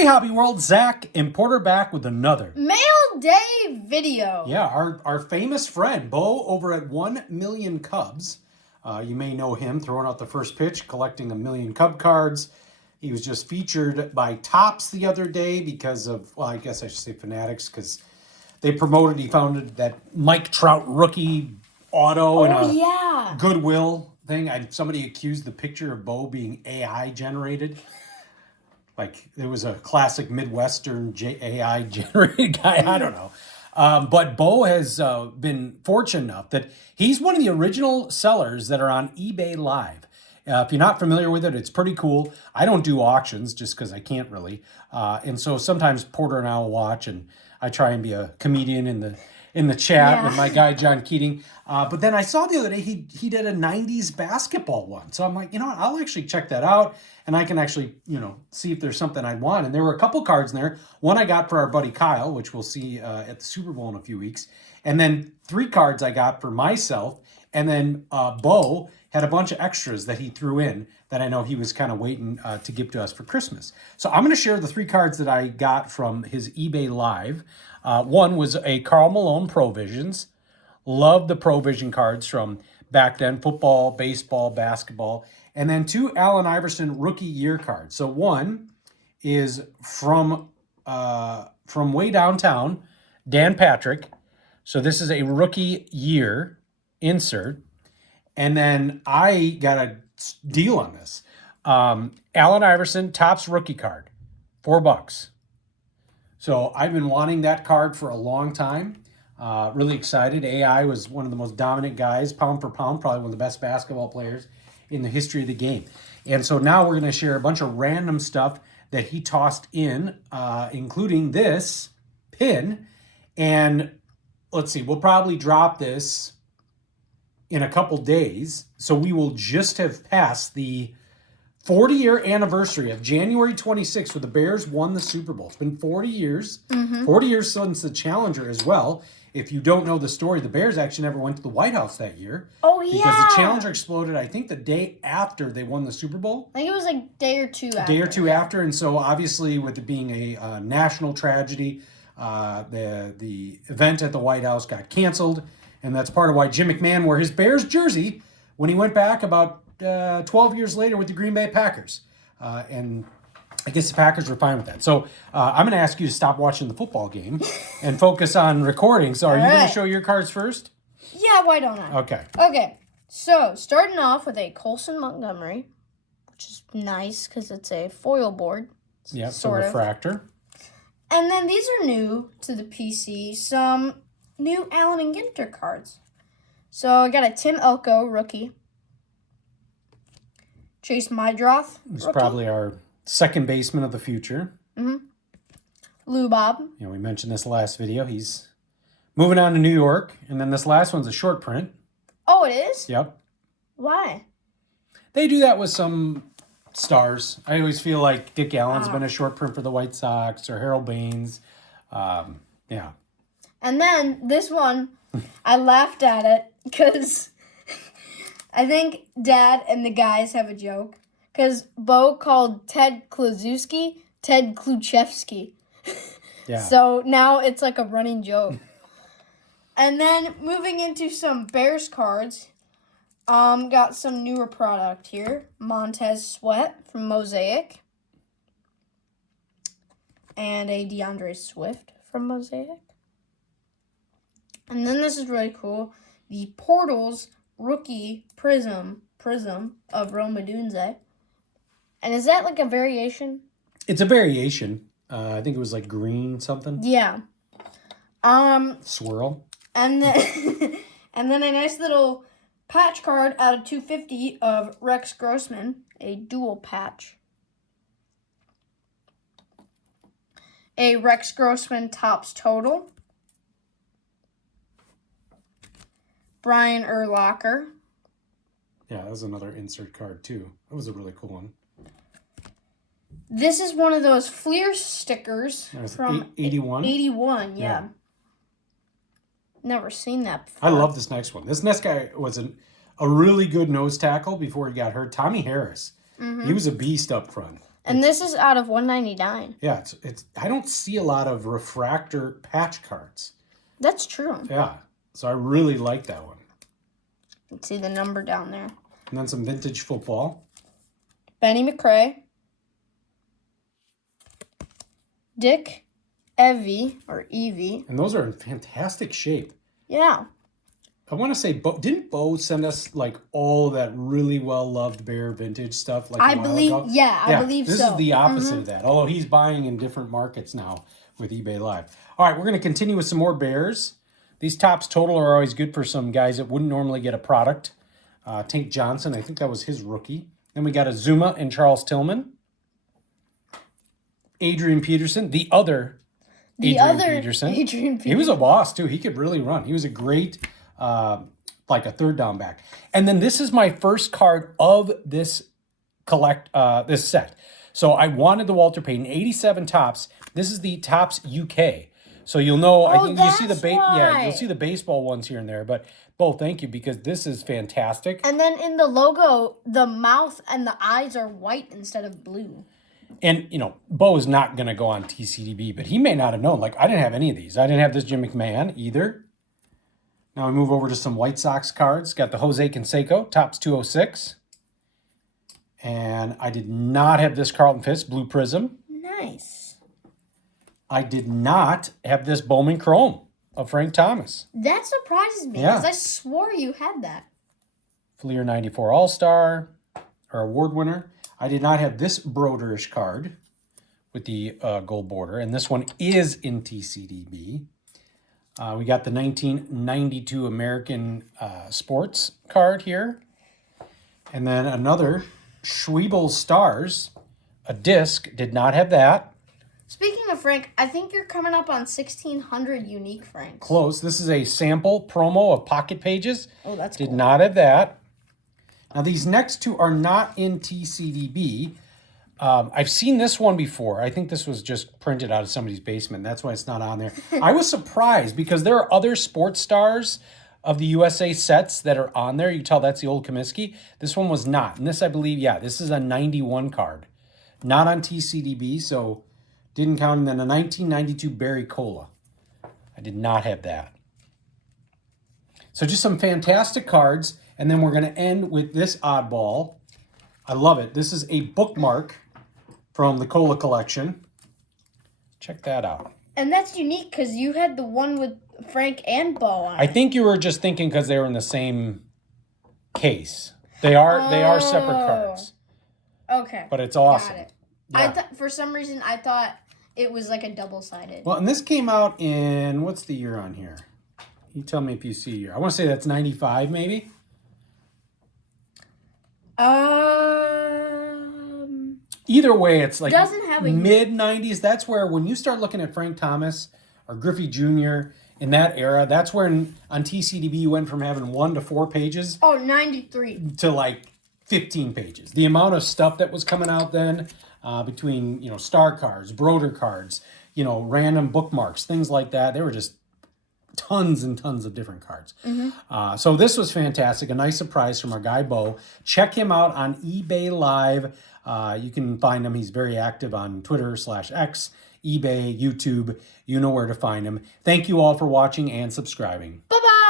Hey Hobby World, Zach and Porter back with another Mail Day video. Yeah, our famous friend, Bo, over at 1 Million Cubs. You may know him throwing out the first pitch, collecting 1 million Cub cards. He was just featured by Topps the other day because of, well, I guess I should say Fanatics, because they promoted, he founded that Mike Trout rookie auto and a Goodwill thing. Somebody accused the picture of Bo being AI generated. Like, there was a classic Midwestern AI generated guy. I don't know. But Bo has been fortunate enough that he's one of the original sellers that are on eBay Live. If you're not familiar with it, it's pretty cool. I don't do auctions just because I can't really. And so sometimes Porter and I will watch, and I try and be a comedian in the chat with my guy John Keating. But then I saw the other day he did a 90s basketball one. So I'm like, you know what, I'll actually check that out. And I can actually, see if there's something I'd want. And there were a couple cards in there. One I got for our buddy Kyle, which we'll see at the Super Bowl in a few weeks. And then 3 cards I got for myself. And then Bo had a bunch of extras that he threw in that I know he was kind of waiting to give to us for Christmas. So I'm going to share the 3 cards that I got from his eBay Live. One was a Karl Malone Provisions. Love the Provision cards from back then, football, baseball, basketball. And then 2 Allen Iverson rookie year cards. So one is from way downtown, Dan Patrick. So this is a rookie year insert. And then I got a deal on this. Allen Iverson Topps rookie card, $4. So I've been wanting that card for a long time. Really excited. AI was one of the most dominant guys, pound for pound, probably one of the best basketball players in the history of the game. And so now we're going to share a bunch of random stuff that he tossed in, including this pin. And let's see, we'll probably drop this in a couple days. So we will just have passed the 40-year anniversary of January 26th where the Bears won the Super Bowl. It's been 40 years. 40 years since the Challenger as well. If you don't know the story, the Bears actually never went to the White House that year. Oh, yeah. Because the Challenger exploded, I think, the day after they won the Super Bowl. I think it was like a day or two after. A day or two after. And so, obviously, with it being a national tragedy, the event at the White House got canceled. And that's part of why Jim McMahon wore his Bears jersey when he went back about 12 years later with the Green Bay Packers. And I guess the Packers were fine with that. So I'm going to ask you to stop watching the football game and focus on recording. So are you going to show your cards first? Yeah, why don't I? Okay. Okay, so starting off with a Colson Montgomery, which is nice because it's a foil board. Yeah, so refractor. And then these are new to the PC, some new Allen and Ginter cards. So I got a Tim Elko rookie. Chase Mydroth. He's probably our second baseman of the future. Lou Bob. We mentioned this last video. He's moving on to New York. And then this last one's a short print. Oh, it is? Yep. Why? They do that with some stars. I always feel like Dick Allen's been a short print for the White Sox or Harold Baines. Yeah. And then this one, I laughed at it because I think Dad and the guys have a joke. Because Bo called Ted Kluszewski Ted Kluchevsky. Yeah. So now it's like a running joke. And then moving into some Bears cards, got some newer product here. Montez Sweat from Mosaic. And a DeAndre Swift from Mosaic. And then this is really cool. The Portals rookie prism of Rome Odunze. And is that like a variation? It's a variation. I think it was like green something. Yeah. Swirl. And then and then a nice little patch card out of 250 of Rex Grossman, a dual patch. A Rex Grossman Topps Total. Brian Urlacher. Yeah, that was another insert card too. That was a really cool one. This is one of those Fleer stickers from 81. 81, yeah. Never seen that before. I love this next one. This next guy was a really good nose tackle before he got hurt. Tommy Harris. He was a beast up front. And this is out of 199. Yeah, it's. I don't see a lot of refractor patch cards. That's true. Yeah, so I really like that one. Let's see the number down there. And then some vintage football. Benny McRae. Dick Evie, or Evie. And those are in fantastic shape. Yeah. I want to say, didn't Bo send us like all of that really well-loved Bear vintage stuff? Like I a while believe, ago? yeah, I believe this so. is the opposite of that. Although he's buying in different markets now with eBay Live. All right, we're going to continue with some more Bears. These tops total are always good for some guys that wouldn't normally get a product. Tank Johnson, I think that was his rookie. Then we got Azuma and Charles Tillman. Adrian Peterson, the other Peterson. He was a boss too. He could really run. He was a great, like a third down back. And then this is my first card of this this set. So I wanted the Walter Payton 87 tops. This is the Tops UK. So you'll know. I think you see you'll see the baseball ones here and there. But Bo, thank you, because this is fantastic. And then in the logo, the mouth and the eyes are white instead of blue. And, you know, Bo is not going to go on TCDB, but he may not have known. Like, I didn't have any of these. I didn't have this Jim McMahon either. Now we move over to some White Sox cards. Got the Jose Canseco, Tops 206. And I did not have this Carlton Fisk, Blue Prism. Nice. I did not have this Bowman Chrome of Frank Thomas. That surprises me, because I swore you had that. Fleer 94 All-Star, or award winner. I did not have this Broderish card with the gold border, and this one is in TCDB. We got the 1992 American Sports card here. And then another Schwebel Stars, a disc, did not have that. Speaking of Frank, I think you're coming up on 1,600 unique Franks. Close. This is a sample promo of Pocket Pages. Oh, that's Did cool. not have that. Now, these next two are not in TCDB. I've seen this one before. I think this was just printed out of somebody's basement. That's why it's not on there. I was surprised because there are other sports stars of the USA sets that are on there. You can tell that's the old Comiskey. This one was not. And this, I believe, this is a 91 card. Not on TCDB, so didn't count. And then a 1992 Barry Cola. I did not have that. So just some fantastic cards. And then we're going to end with this oddball. I love it. This is a bookmark from the Cola collection. Check that out. And that's unique because you had the one with Frank and Bo on it. I think you were just thinking because they were in the same case. They are separate cards. Okay. But it's awesome. Got it. Yeah. For some reason, I thought it was like a double-sided. Well, and this came out in, what's the year on here? You tell me if you see here. I want to say that's 95 maybe. Either way, it's like doesn't have a mid-90s. That's where when you start looking at Frank Thomas or Griffey Jr. in that era, that's when on TCDB you went from having 1 to 4 pages. Oh, 93. To like 15 pages. The amount of stuff that was coming out then between, star cards, Broder cards, random bookmarks, things like that. They were just tons and tons of different cards. Mm-hmm. So this was fantastic. A nice surprise from our guy, Bo. Check him out on eBay Live. You can find him. He's very active on Twitter/X, eBay, YouTube. You know where to find him. Thank you all for watching and subscribing. Bye-bye.